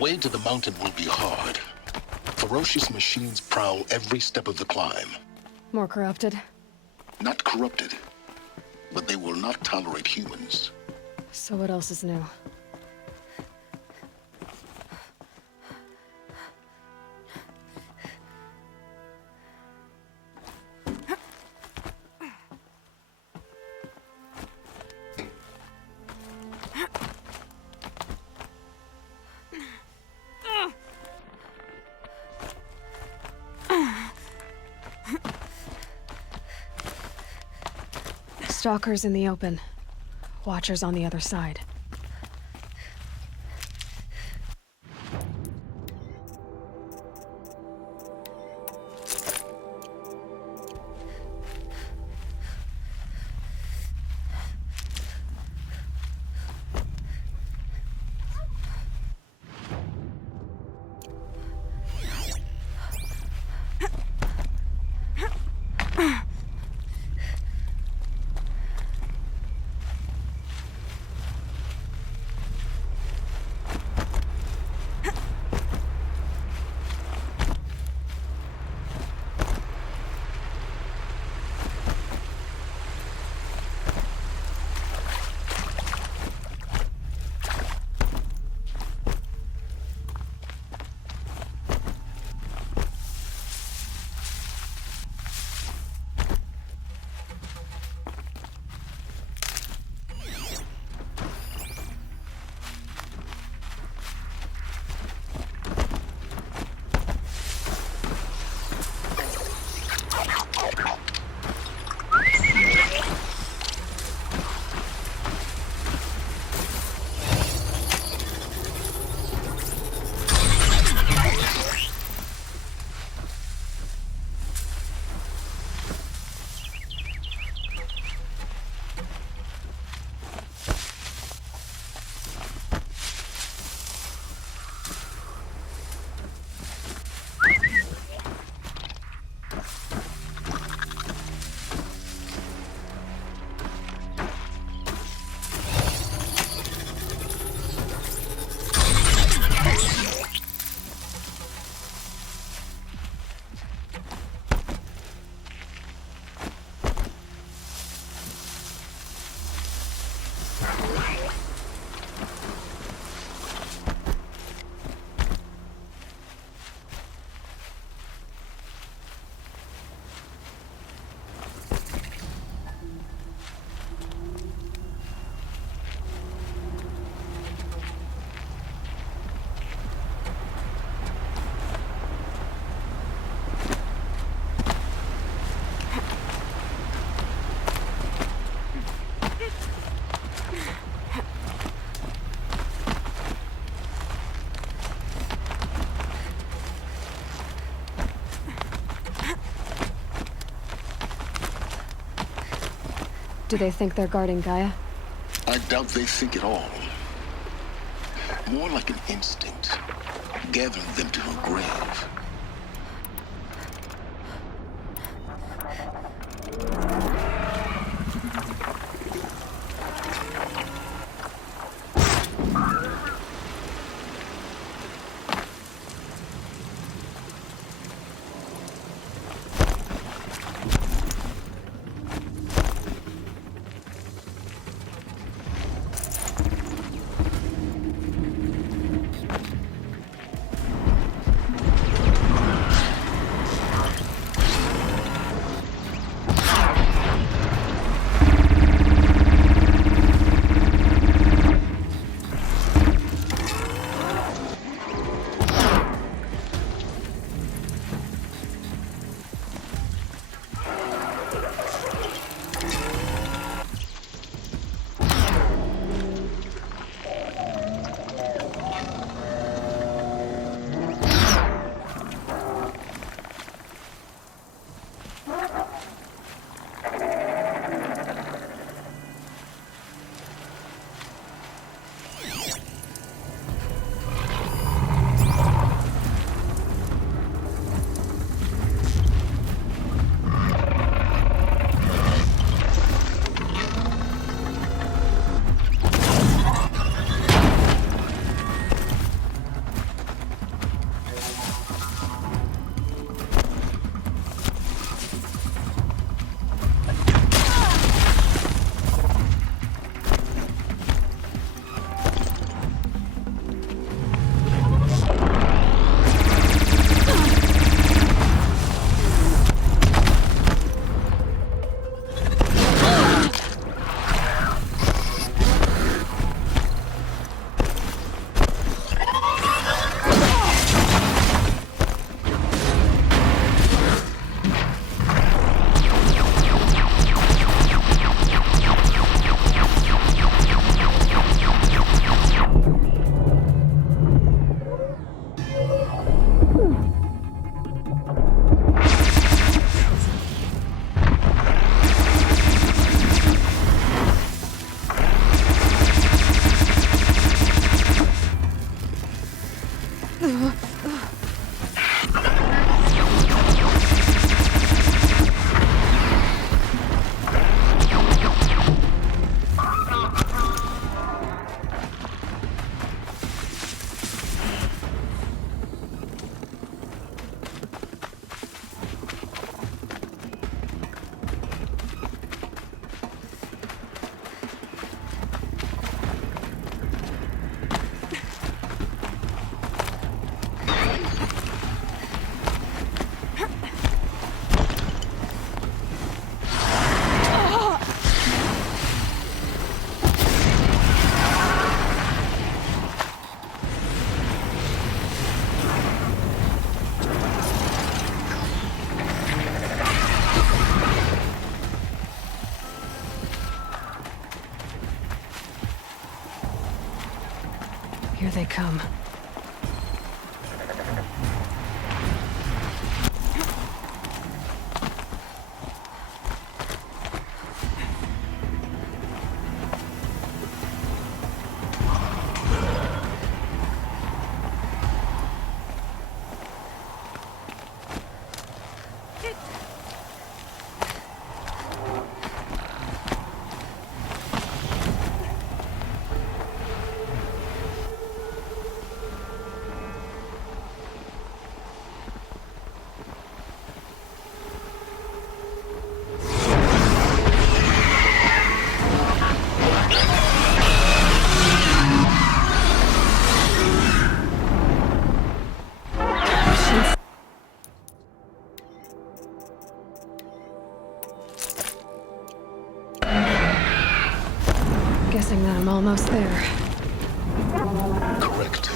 way to the mountain will be hard. Ferocious machines prowl every step of the climb. More corrupted? Not corrupted, but they will not tolerate humans. So what else is new? Stalkers in the open. Watchers on the other side. Do they think they're guarding Gaia? I doubt they think at all. More like an instinct, gathering them to her grave. Here they come. Guessing that I'm almost there. Correct.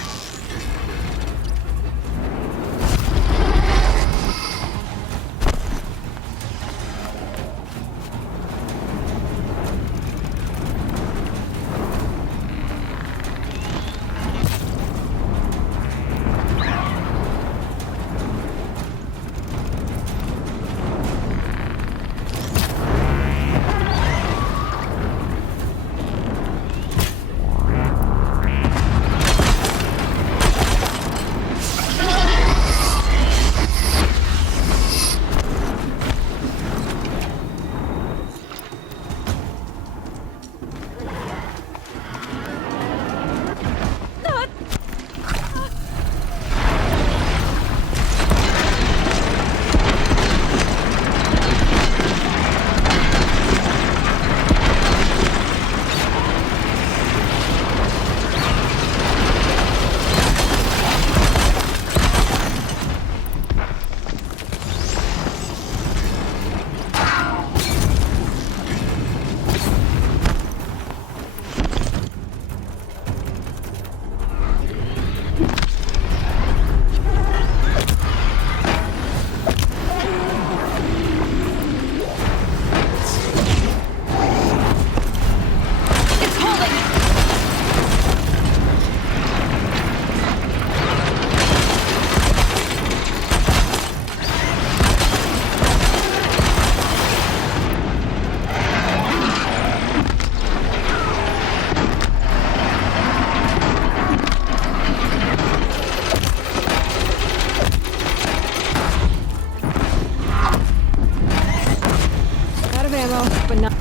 But not.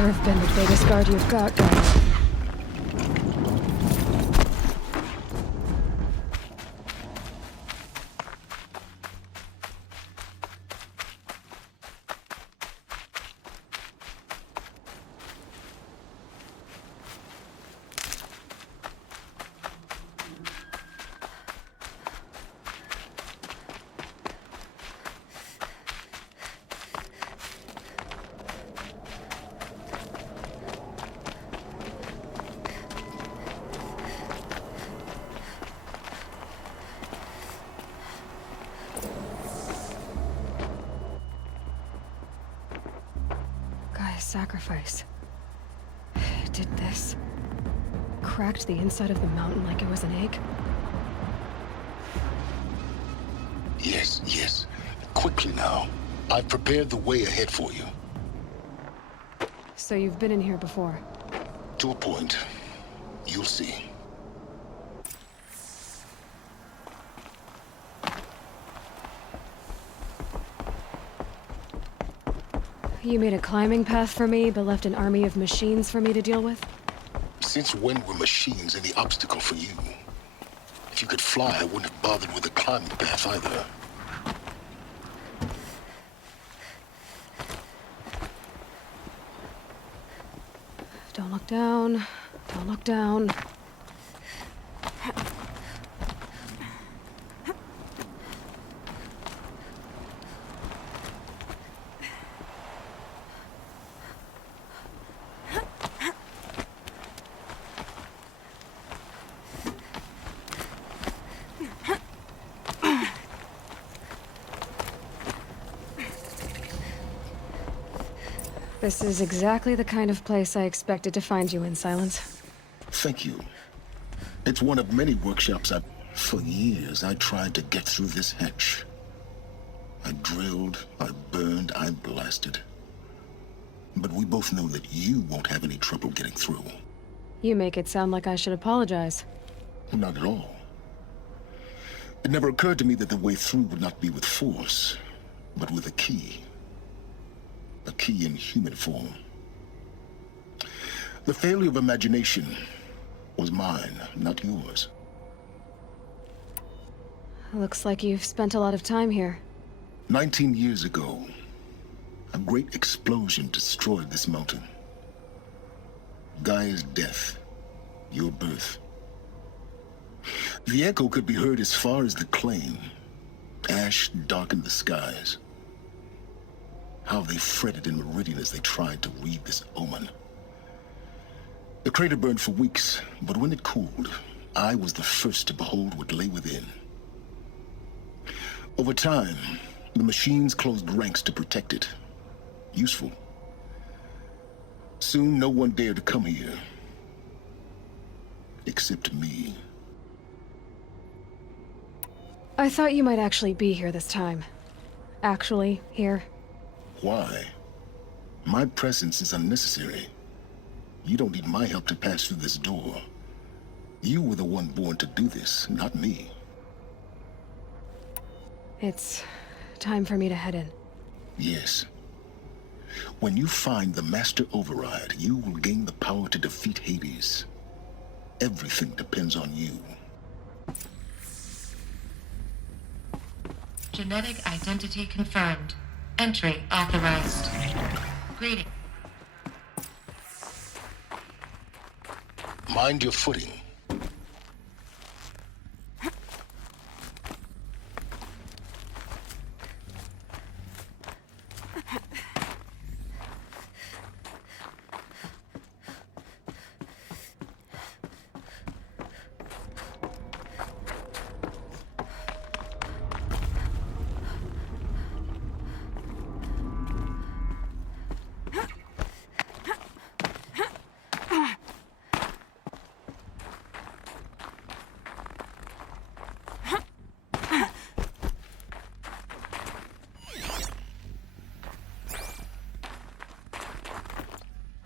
Have been the biggest guard you've got, guys. Sacrifice. It did this. Cracked the inside of the mountain like it was an egg. Yes, yes. Quickly now. I've prepared the way ahead for you. So you've been in here before? To a point. You'll see. You made a climbing path for me, but left an army of machines for me to deal with? Since when were machines any obstacle for you? If you could fly, I wouldn't have bothered with a climbing path either. Don't look down. Don't look down. This is exactly the kind of place I expected to find you in, Silence. Thank you. It's one of many workshops For years, I tried to get through this hatch. I drilled, I burned, I blasted. But we both know that you won't have any trouble getting through. You make it sound like I should apologize. Not at all. It never occurred to me that the way through would not be with force, but with a key. A key in human form. The failure of imagination was mine, not yours. Looks like you've spent a lot of time here. 19 years ago, a great explosion destroyed this mountain. Gaia's death, your birth. The echo could be heard as far as the claim. Ash darkened the skies. How they fretted in Meridian as they tried to read this omen. The crater burned for weeks, but when it cooled, I was the first to behold what lay within. Over time, the machines closed ranks to protect it. Useful. Soon, no one dared to come here. Except me. I thought you might actually be here this time. Actually, here. Why? My presence is unnecessary. You don't need my help to pass through this door. You were the one born to do this, not me. It's time for me to head in. Yes. When you find the Master Override, you will gain the power to defeat Hades. Everything depends on you. Genetic identity confirmed. Entry authorized. Greeting. Mind your footing.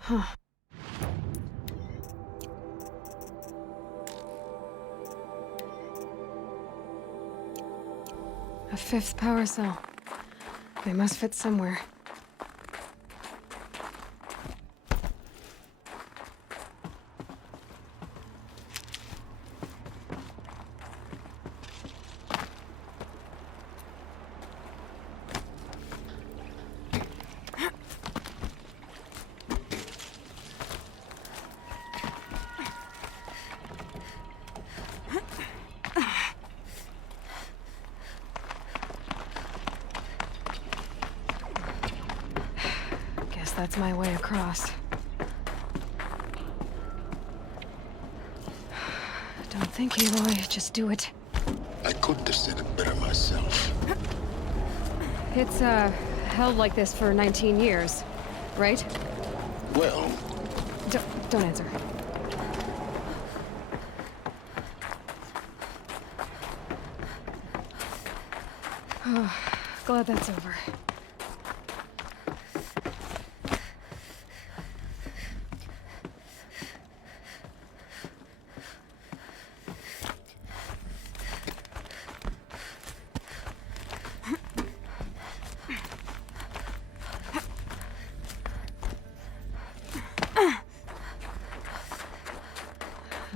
Huh. A fifth power cell. They must fit somewhere. That's my way across. Don't think, Aloy. Just do it. I couldn't have said it better myself. It's, held like this for 19 years, right? Well... Don't answer. Oh, glad that's over.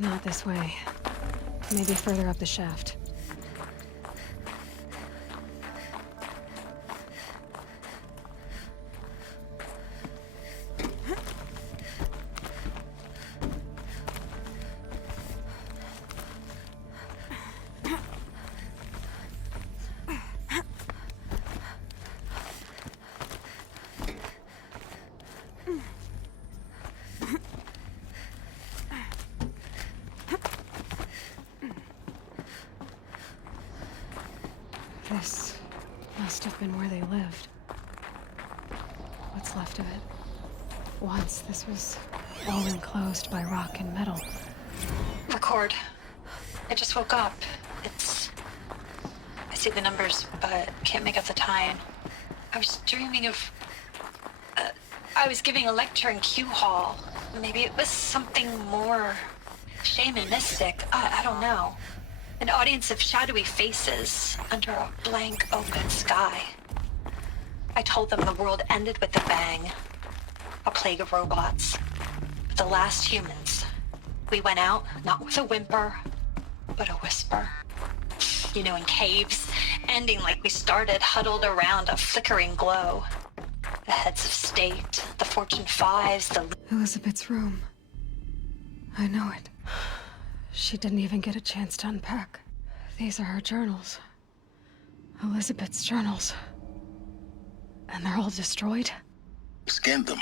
Not this way. Maybe further up the shaft. This must have been where they lived. What's left of it. Once, this was all enclosed by rock and metal. Record. I just woke up. I see the numbers, but can't make out the time. I was dreaming of... I was giving a lecture in Q Hall. Maybe it was something more shamanistic. I don't know. An audience of shadowy faces under a blank open sky. I told them the world ended with a bang. A plague of robots. The last humans. We went out, not with a whimper, but a whisper. You know, in caves, ending like we started, huddled around a flickering glow. The heads of state, the Fortune Fives, the... Elizabeth's room. I know it. She didn't even get a chance to unpack. These are her journals. Elizabeth's journals. And they're all destroyed? Scan them.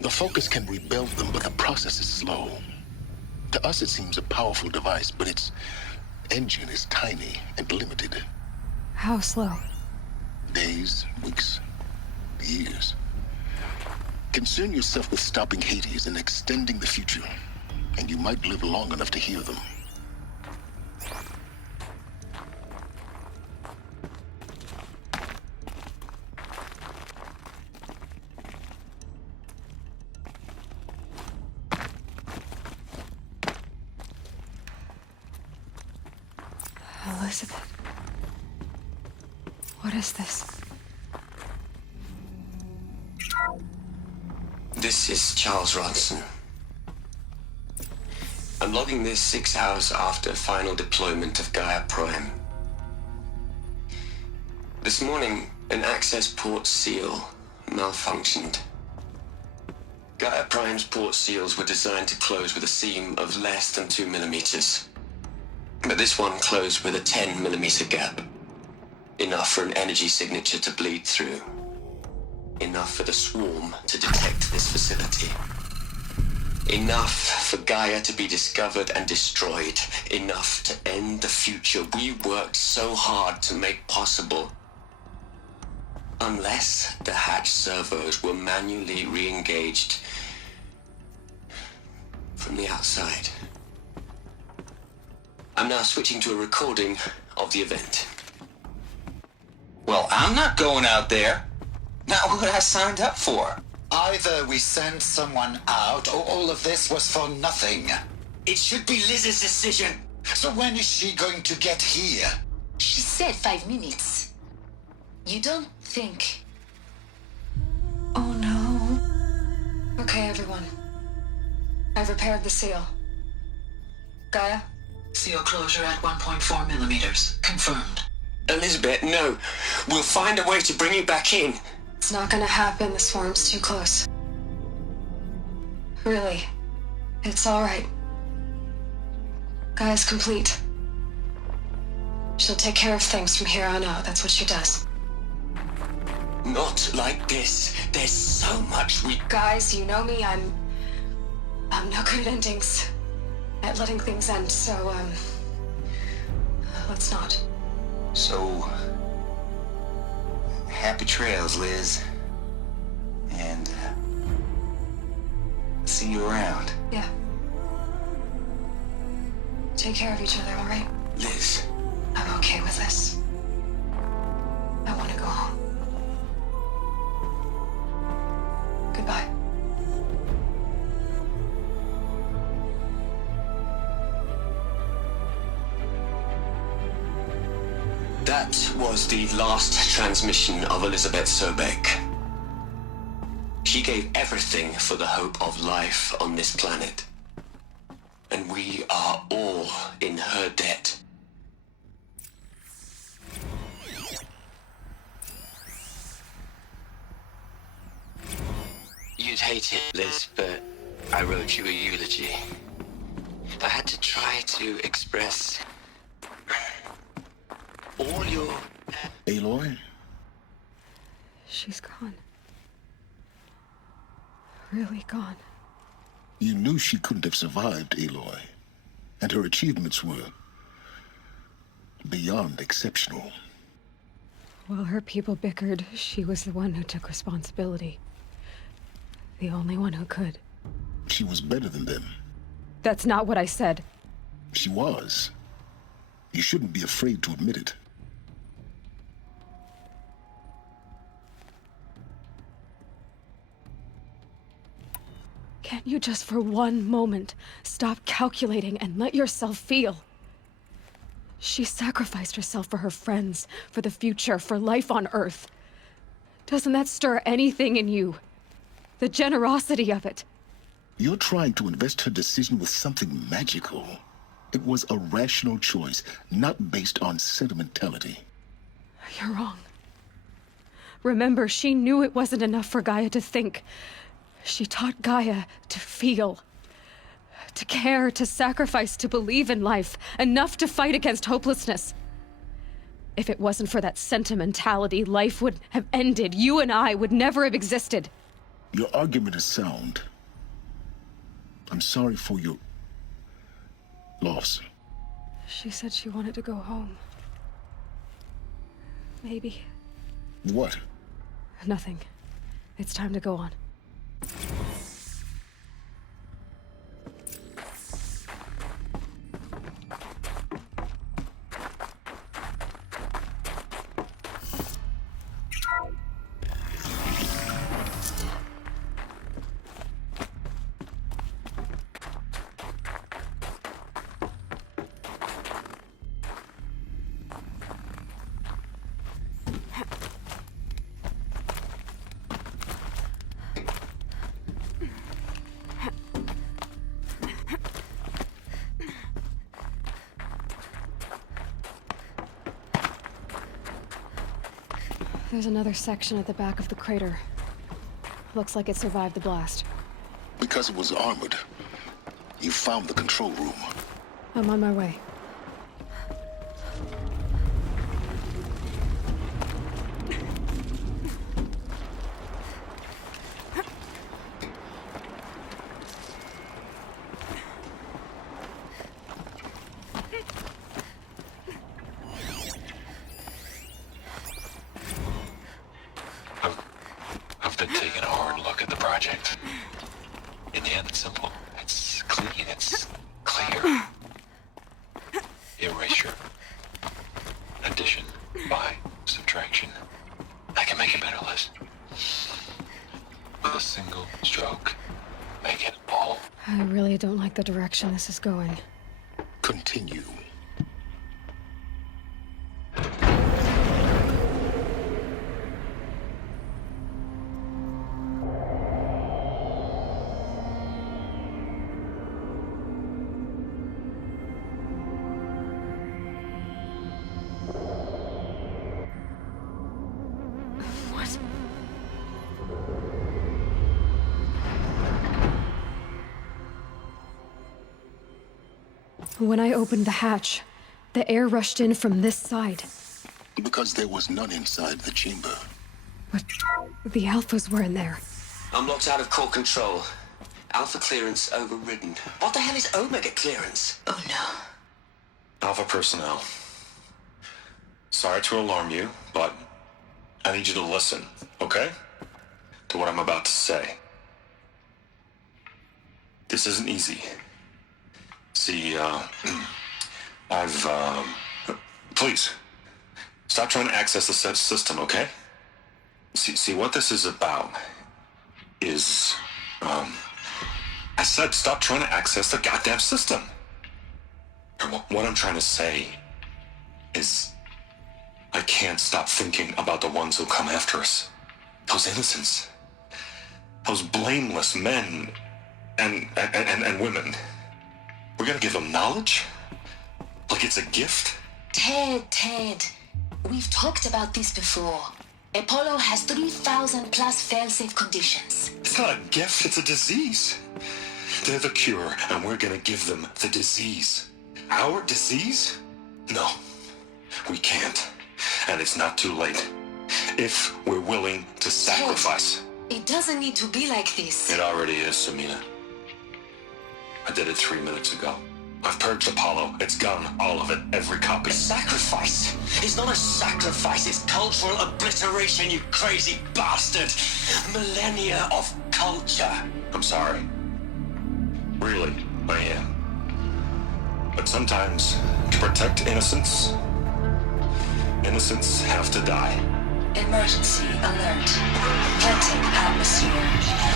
The Focus can rebuild them, but the process is slow. To us, it seems a powerful device, but its engine is tiny and limited. How slow? Days, weeks, years. Concern yourself with stopping Hades and extending the future, and you might live long enough to hear them. Elizabeth. What is this? This is Charles Ronson. I'm logging this 6 hours after final deployment of Gaia Prime. This morning, an access port seal malfunctioned. Gaia Prime's port seals were designed to close with a seam of less than 2 millimeters. But this one closed with a 10 millimeter gap. Enough for an energy signature to bleed through. Enough for the swarm to detect this facility. Enough for Gaia to be discovered and destroyed. Enough to end the future we worked so hard to make possible. Unless the hatch servos were manually re-engaged from the outside. I'm now switching to a recording of the event. Well, I'm not going out there. Not what I signed up for. Either we send someone out, or all of this was for nothing. It should be Liz's decision. So when is she going to get here? She said 5 minutes. You don't think... Oh no. Okay, everyone. I've repaired the seal. Gaia? Seal closure at 1.4 millimeters. Confirmed. Elizabeth, no. We'll find a way to bring you back in. It's not gonna happen. The swarm's too close. Really. It's alright. Gaia's complete. She'll take care of things from here on out. That's what she does. Not like this. There's so much we... Guys, you know me. I'm no good at endings. At letting things end, so, let's not. So, happy trails, Liz. And see you around. Yeah. Take care of each other, all right? Liz. I'm okay with this. I want to go home. Goodbye. That was the last transmission of Elizabeth Sobek. She gave everything for the hope of life on this planet. And we are all in her debt. You'd hate it, Liz, but I wrote you a eulogy. I had to try to express all your... Aloy? She's gone. Really gone. You knew she couldn't have survived, Aloy. And her achievements were beyond exceptional. While her people bickered, she was the one who took responsibility. The only one who could. She was better than them. That's not what I said. She was. You shouldn't be afraid to admit it. Can't you just for one moment stop calculating and let yourself feel? She sacrificed herself for her friends, for the future, for life on Earth. Doesn't that stir anything in you? The generosity of it. You're trying to invest her decision with something magical. It was a rational choice, not based on sentimentality. You're wrong. Remember, she knew it wasn't enough for Gaia to think. She taught Gaia to feel, to care, to sacrifice, to believe in life, enough to fight against hopelessness. If it wasn't for that sentimentality, life would have ended. You and I would never have existed. Your argument is sound. I'm sorry for your loss. She said she wanted to go home. Maybe. What? Nothing. It's time to go on. There's another section at the back of the crater. Looks like it survived the blast. Because it was armored. You found the control room. I'm on my way. I've been taking a hard look at the project. In the end, it's simple. It's clean. It's clear. Erasure. Addition. By. Subtraction. I can make a better list. With a single stroke. Make it all. I really don't like the direction this is going. Continue. What? When I opened the hatch, the air rushed in from this side. Because there was none inside the chamber. But the alphas were in there. I'm locked out of core control. Alpha clearance overridden. What the hell is Omega clearance? Oh no. Alpha personnel. Sorry to alarm you, but I need you to listen, okay? To what I'm about to say. This isn't easy. See, please, stop trying to access the system, okay? See, what this is about is, I said stop trying to access the goddamn system. And what I'm trying to say is I can't stop thinking about the ones who come after us. Those innocents. Those blameless men and women. We're gonna give them knowledge? Like it's a gift? Ted. We've talked about this before. Apollo has 3,000 plus fail-safe conditions. It's not a gift, it's a disease. They're the cure, and we're gonna give them the disease. Our disease? No, we can't. And it's not too late. If we're willing to sacrifice. It doesn't need to be like this. It already is, Samina. I did it 3 minutes ago. I've purged Apollo. It's gone. All of it. Every copy. A sacrifice? It's not a sacrifice. It's cultural obliteration, you crazy bastard. Millennia of culture. I'm sorry. Really, I am. But sometimes, to protect innocence, innocents have to die. Emergency alert. Planting atmosphere.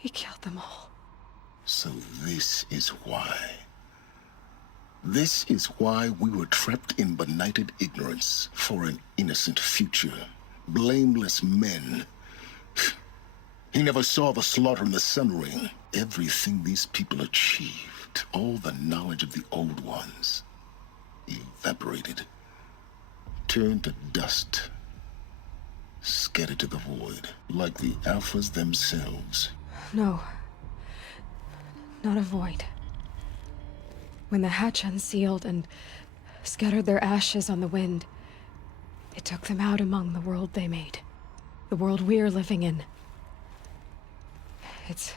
He killed them all. So this is why. This is why we were trapped in benighted ignorance for an innocent future. Blameless men. He never saw the slaughter in the sun ring. Everything these people achieved, all the knowledge of the old ones, evaporated, turned to dust, scattered to the void, like the Alphas themselves. No. Not a void. When the hatch unsealed and scattered their ashes on the wind, it took them out among the world they made. The world we're living in. It's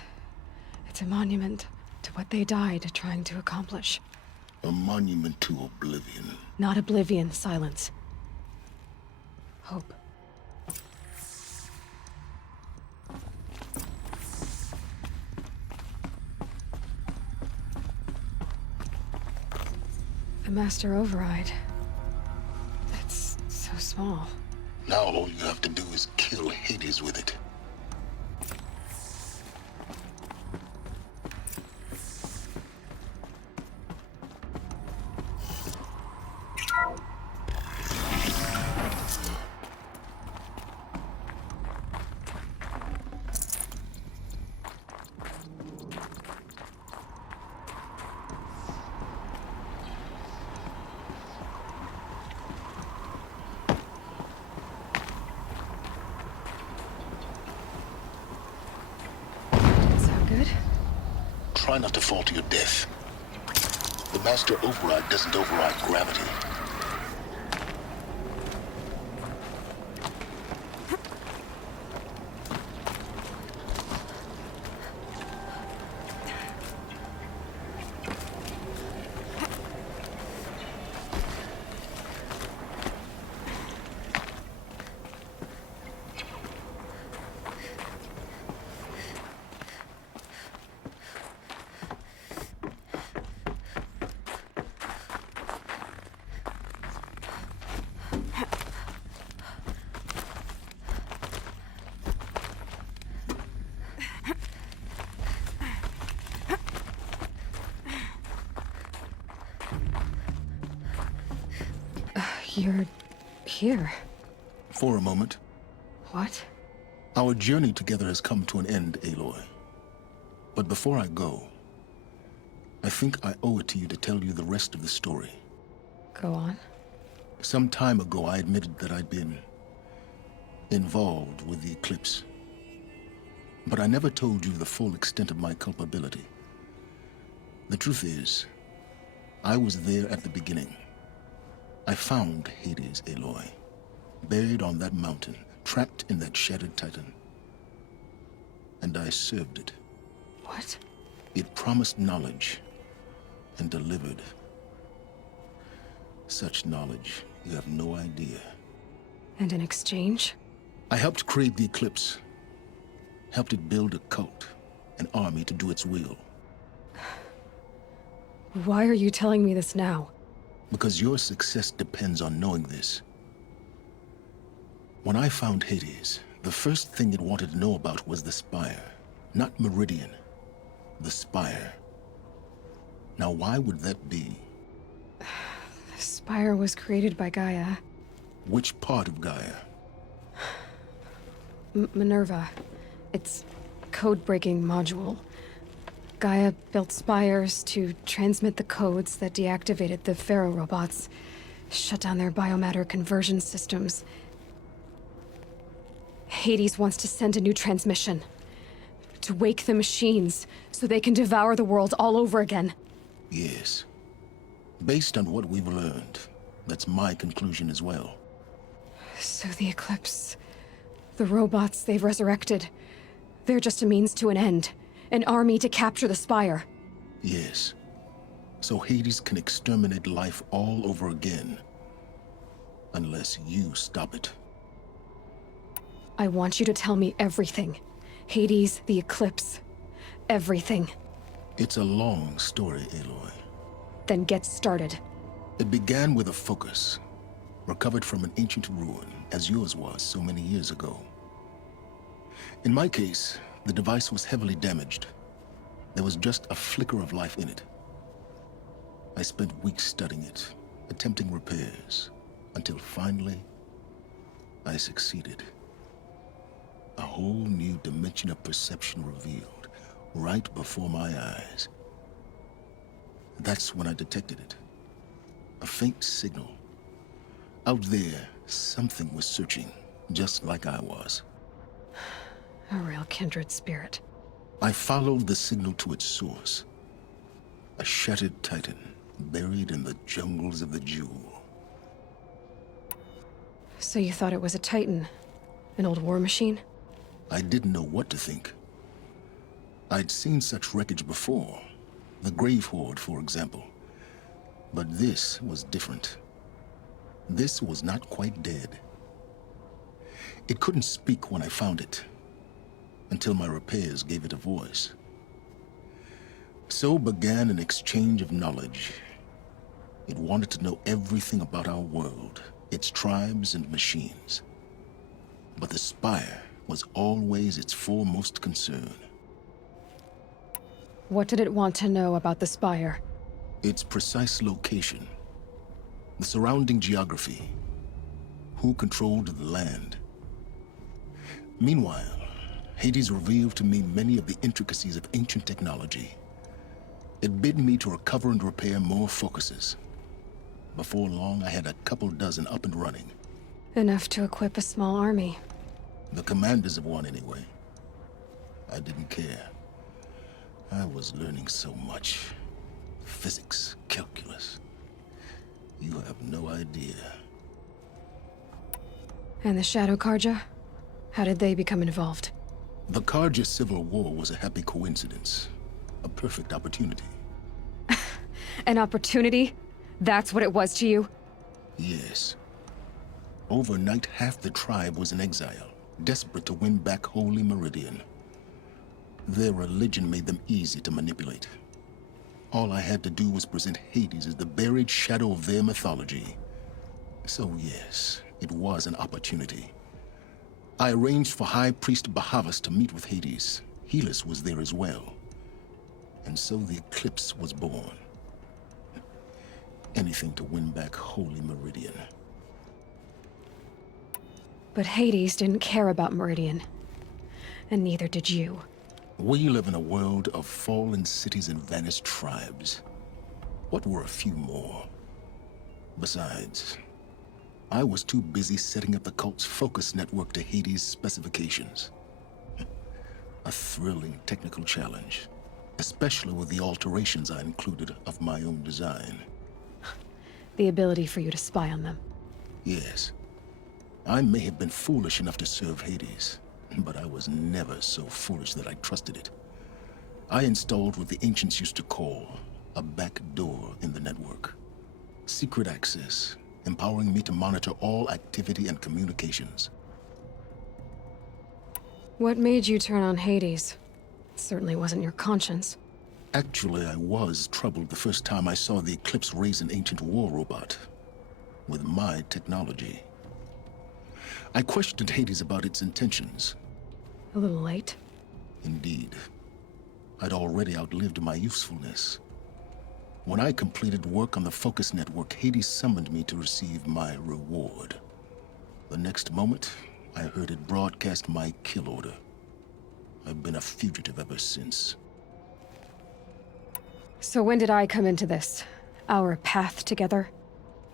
a monument to what they died trying to accomplish. A monument to oblivion. Not oblivion, silence. Hope. The master override. That's so small. Now all you have to do is kill Hades with it. Good? Try not to fall to your death. The master override doesn't override gravity. You're here. For a moment. What? Our journey together has come to an end, Aloy. But before I go, I think I owe it to you to tell you the rest of the story. Go on. Some time ago, I admitted that I'd been involved with the eclipse. But I never told you the full extent of my culpability. The truth is, I was there at the beginning. I found Hades, Aloy, buried on that mountain, trapped in that shattered titan. And I served it. What? It promised knowledge and delivered. Such knowledge, you have no idea. And in exchange? I helped create the eclipse. Helped it build a cult, an army to do its will. Why are you telling me this now? Because your success depends on knowing this. When I found Hades, the first thing it wanted to know about was the Spire. Not Meridian. The Spire. Now, why would that be? The Spire was created by Gaia. Which part of Gaia? Minerva. Its code-breaking module. Gaia built spires to transmit the codes that deactivated the Pharaoh robots, shut down their biomatter conversion systems. Hades wants to send a new transmission. To wake the machines, so they can devour the world all over again. Yes. Based on what we've learned, that's my conclusion as well. So the Eclipse, the robots they've resurrected, they're just a means to an end. An army to capture the Spire. Yes. So Hades can exterminate life all over again. Unless you stop it. I want you to tell me everything. Hades, the Eclipse. Everything. It's a long story, Aloy. Then get started. It began with a focus, recovered from an ancient ruin, as yours was so many years ago. In my case, the device was heavily damaged. There was just a flicker of life in it. I spent weeks studying it, attempting repairs, until finally, I succeeded. A whole new dimension of perception revealed, right before my eyes. That's when I detected it. A faint signal. Out there, something was searching, just like I was. A real kindred spirit. I followed the signal to its source. A shattered titan, buried in the jungles of the Jewel. So you thought it was a Titan? An old war machine? I didn't know what to think. I'd seen such wreckage before. The Grave Horde, for example. But this was different. This was not quite dead. It couldn't speak when I found it, until my repairs gave it a voice. So began an exchange of knowledge. It wanted to know everything about our world, its tribes and machines. But the Spire was always its foremost concern. What did it want to know about the Spire? Its precise location, the surrounding geography, who controlled the land. Meanwhile, Hades revealed to me many of the intricacies of ancient technology. It bid me to recover and repair more focuses. Before long, I had a couple dozen up and running. Enough to equip a small army. The commanders of one, anyway. I didn't care. I was learning so much. Physics, calculus. You have no idea. And the Shadow Karja? How did they become involved? The Karja Civil War was a happy coincidence. A perfect opportunity. An opportunity? That's what it was to you? Yes. Overnight, half the tribe was in exile, desperate to win back Holy Meridian. Their religion made them easy to manipulate. All I had to do was present Hades as the buried shadow of their mythology. So yes, it was an opportunity. I arranged for High Priest Bahavas to meet with Hades. Helis was there as well. And so the Eclipse was born. Anything to win back Holy Meridian. But Hades didn't care about Meridian. And neither did you. We live in a world of fallen cities and vanished tribes. What were a few more? Besides, I was too busy setting up the cult's focus network to Hades' specifications. A thrilling technical challenge, especially with the alterations I included of my own design. The ability for you to spy on them. Yes. I may have been foolish enough to serve Hades, but I was never so foolish that I trusted it. I installed what the ancients used to call a back door in the network. Secret access, empowering me to monitor all activity and communications. What made you turn on Hades? It certainly wasn't your conscience. Actually, I was troubled the first time I saw the Eclipse raise an ancient war robot. With my technology. I questioned Hades about its intentions. A little late? Indeed. I'd already outlived my usefulness. When I completed work on the Focus Network, Hades summoned me to receive my reward. The next moment, I heard it broadcast my kill order. I've been a fugitive ever since. So when did I come into this? Our path together?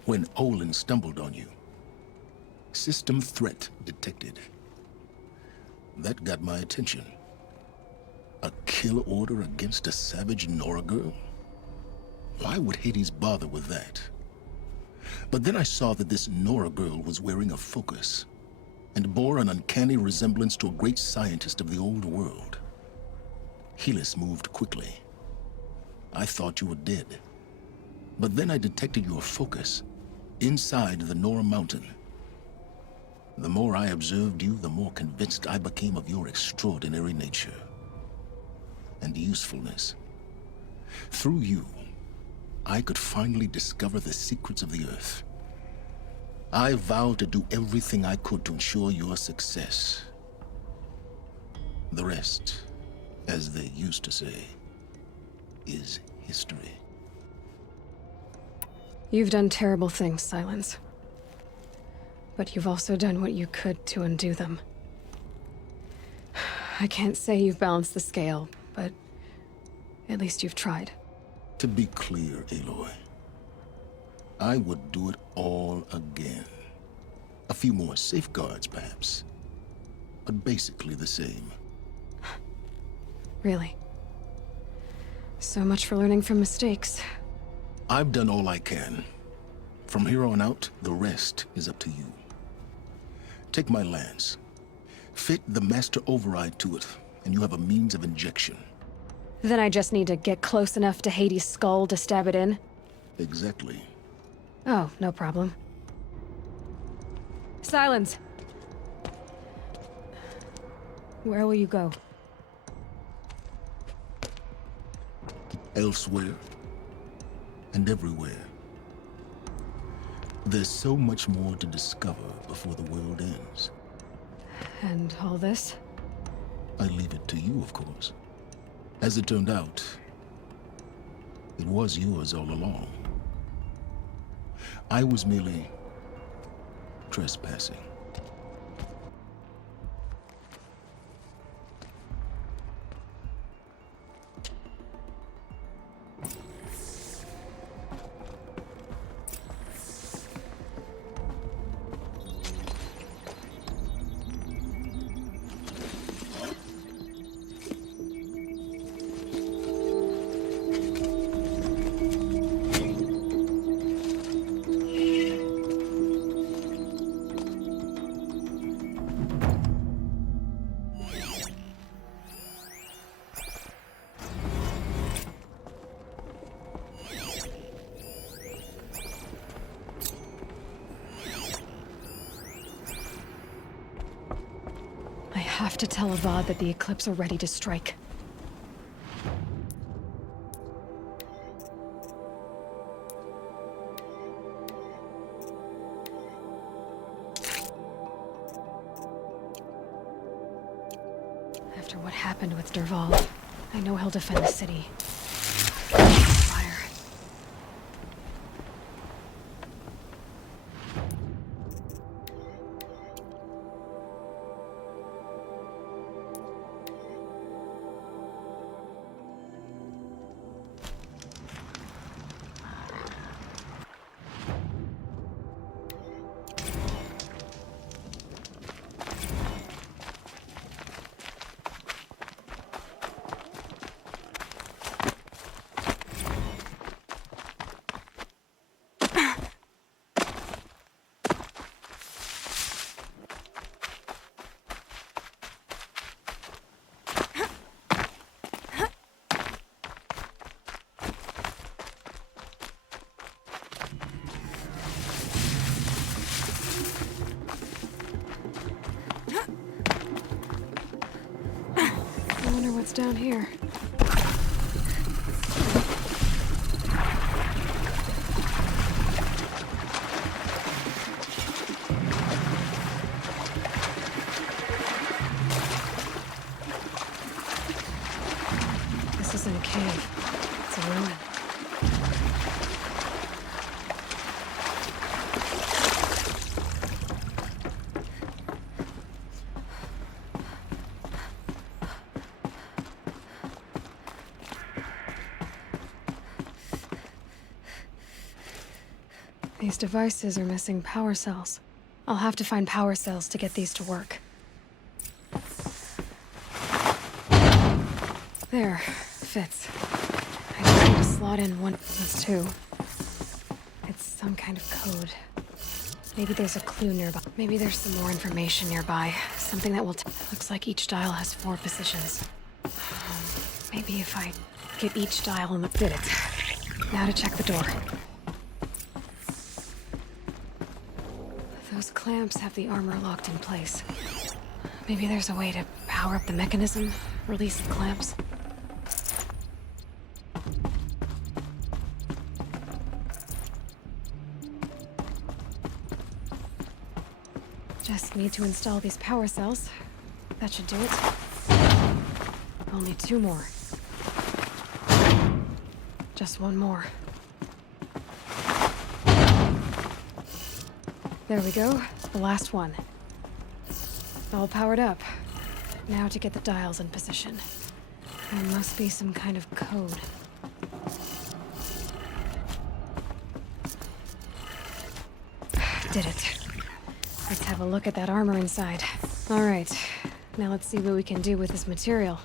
When Olin stumbled on you. System threat detected. That got my attention. A kill order against a savage Nora girl? Why would Hades bother with that? But then I saw that this Nora girl was wearing a focus and bore an uncanny resemblance to a great scientist of the old world. Helis moved quickly. I thought you were dead. But then I detected your focus inside the Nora mountain. The more I observed you, the more convinced I became of your extraordinary nature and usefulness. Through you, I could finally discover the secrets of the Earth. I vowed to do everything I could to ensure your success. The rest, as they used to say, is history. You've done terrible things, Silence. But you've also done what you could to undo them. I can't say you've balanced the scale, but at least you've tried. To be clear, Aloy, I would do it all again. A few more safeguards, perhaps, but basically the same. Really? So much for learning from mistakes. I've done all I can. From here on out, the rest is up to you. Take my lance. Fit the master override to it, and you have a means of injection. Then I just need to get close enough to Hades' skull to stab it in? Exactly. Oh, no problem. Silence! Where will you go? Elsewhere and everywhere. There's so much more to discover before the world ends. And all this? I leave it to you, of course. As it turned out, it was yours all along. I was merely trespassing. I have to tell Avad that the Eclipse are ready to strike. After what happened with Derval, I know he'll defend the city. Fire. I wonder what's down here. This isn't a cave. It's a ruin. These devices are missing power cells. I'll have to find power cells to get these to work. There, fits. I just need to slot in one. That's two. It's some kind of code. Maybe there's a clue nearby. Maybe there's some more information nearby. Something that will looks like each dial has 4 positions. Maybe if I get each dial and did it. Now to check the door. Those clamps have the armor locked in place. Maybe there's a way to power up the mechanism, release the clamps. Just need to install these power cells. That should do it. Only 2 more. Just 1 more. There we go, the last one. All powered up. Now to get the dials in position. There must be some kind of code. Did it. Let's have a look at that armor inside. All right, now let's see what we can do with this material.